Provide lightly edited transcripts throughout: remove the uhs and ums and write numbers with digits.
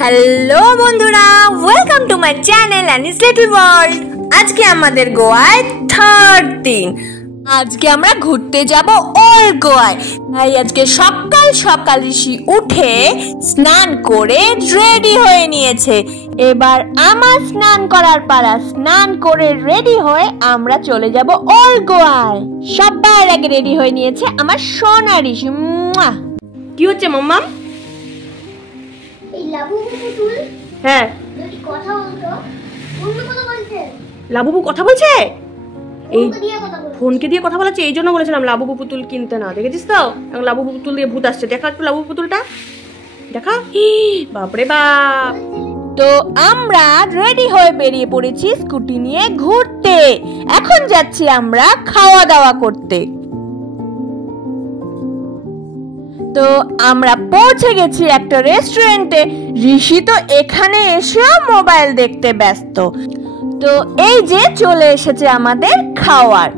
Hello বন্ধুরা, welcome to my channel anise little world. আজকে আমাদের গোয়ায় থার্ড দিন। আজকে আমরা ঘুরতে যাব ওল্ড গোয়ায়। তাই আজকে সকাল সকাল ঋষি উঠে স্নান করে রেডি হয়ে নিয়েছে। এবার আমার স্নান করার পালা। স্নান করে রেডি হয়ে আমরা চলে যাব ওল্ড গোয়ায়। সবার আগে রেডি হয়ে নিয়েছে আমার সোনা ঋষি। কি হচ্ছে মাম্মা? হ্যাঁ, লাবুবু কথা বলছে। এই ফোনকে দিয়ে কথা বলাচ্ছে, এই জন্য বলেছিলাম লাবুবু পুতুল কিনতে না। দেখেছিস তো এখন লাবুবু পুতুল দিয়ে ভূত আসছে। দেখা একটু লাবুবু পুতুলটা দেখা। বাপরে বাপ। তো আমরা রেডি হয়ে বেরিয়ে পড়েছি স্কুটি নিয়ে ঘুরতে। এখন যাচ্ছি আমরা খাওয়া দাওয়া করতে। তো আমরা পৌঁছে গেছি একটা রেস্টুরেন্টে। ঋষি তো এখানে এসেও মোবাইল দেখতে ব্যস্ত। তো এই যে চলে এসেছে আমাদের খাওয়ার।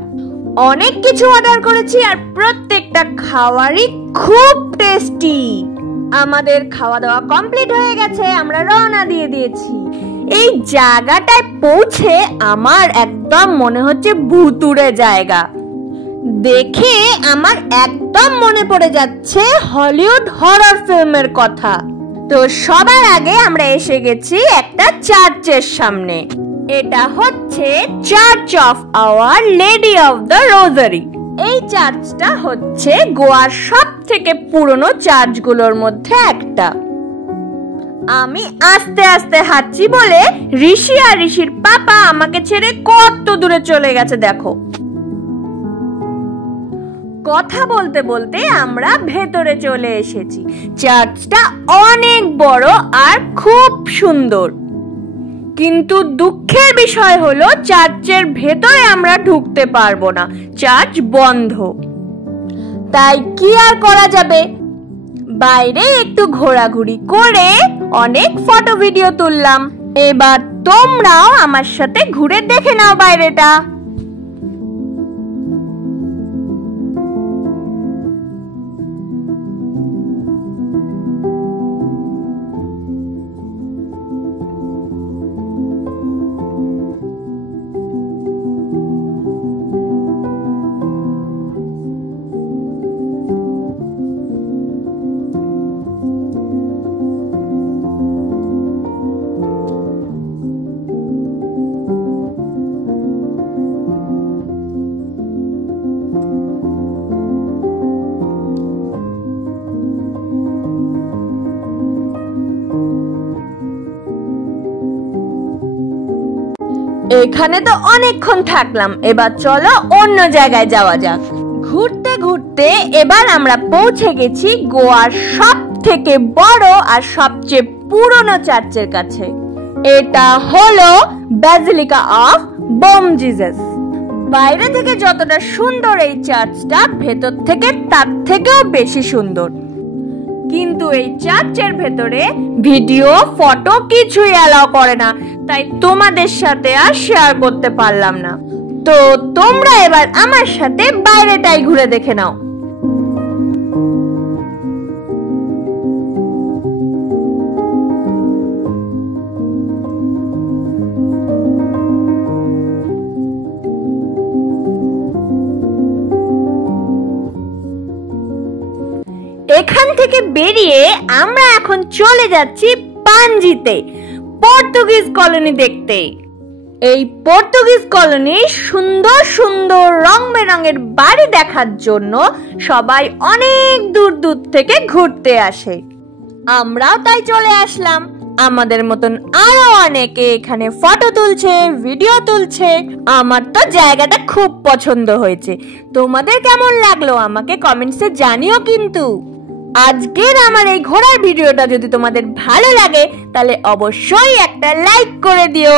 অনেক কিছু অর্ডার করেছি আর প্রত্যেকটা খাবারই খুব টেস্টি। আমাদের খাওয়া দাওয়া কমপ্লিট হয়ে গেছে, আমরা রওনা দিয়ে দিয়েছি। এই জায়গাটায় পৌঁছে আমার একদম মনে হচ্ছে ভুতুড়ে জায়গা। দেখে আমার একদম মনে পড়ে যাচ্ছে হলিউড হরর ফিল্মের কথা। তো সবার আগে আমরা এসে গেছি একটা চার্চের সামনে। এটা হচ্ছে church of our lady of the রোজারি। এই চার্চটা হচ্ছে গোয়ার সবথেকে পুরনো চার্চগুলোর মধ্যে একটা। আমি আস্তে আস্তে হাঁটছি বলে ঋষি আর ঋষির পাপা আমাকে ছেড়ে কত দূরে চলে গেছে দেখো। কথা বলতে বলতে আমরা ভেতরে চলে এসেছি। চার্চটা অনেক বড় আর খুব সুন্দর, কিন্তু দুঃখের বিষয় হলো চার্চের ভেতরে আমরা ঢুকতে পারবো না, চার্চ বন্ধ। তাই কি আর করা যাবে, বাইরে একটু ঘোরাঘুরি করে অনেক ফটো ভিডিও তুললাম। এবার তোমরাও আমার সাথে ঘুরে দেখে নাও বাইরেটা। এখানে তো অনেকক্ষণ থাকলাম, এবার চলো অন্য জায়গায় যাওয়া যাক। ঘুরতে ঘুরতে এবার আমরা পৌঁছে গেছি গোয়ার সব থেকে বড় আর সবচেয়ে পুরনো চার্চের কাছে। এটা হলো ব্যাজিলিকা অফ বম জিসাস। বাইরে থেকে যতটা সুন্দর এই চার্চটা, ভেতর থেকে তার থেকেও বেশি সুন্দর। কিন্তু এই চার্চের ভেতরে ভিডিও ফটো কিছুই অ্যালাউ করে না, তাই তোমাদের সাথে আর শেয়ার করতে পারলাম না। তো তোমরা এবার আমার সাথে বাইরেটাই ঘুরে দেখে নাও। এখান থেকে বেরিয়ে আমরা এখন চলে যাচ্ছি পাঞ্জিতে, পর্তুগিজ কলোনি দেখতে। এই পর্তুগিজ কলোনি সুন্দর সুন্দর রং বেরঙের বাড়ি দেখার জন্য সবাই অনেক দূর দূর থেকে ঘুরতে আসে। আমরাও তাই চলে আসলাম। আমাদের মতন আরো অনেকে এখানে ফটো তুলছে, ভিডিও তুলছে। আমার তো জায়গাটা খুব পছন্দ হয়েছে। তোমাদের কেমন লাগলো আমাকে কমেন্টসে জানিও কিন্তু। আজকের আমার এই ঘোরার ভিডিওটা যদি তোমাদের ভালো লাগে তাহলে অবশ্যই একটা লাইক করে দিও।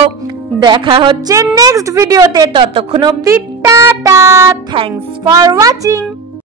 দেখা হচ্ছে নেক্সট ভিডিওতে, ততক্ষণ অবধি টাটা। Thanks for watching.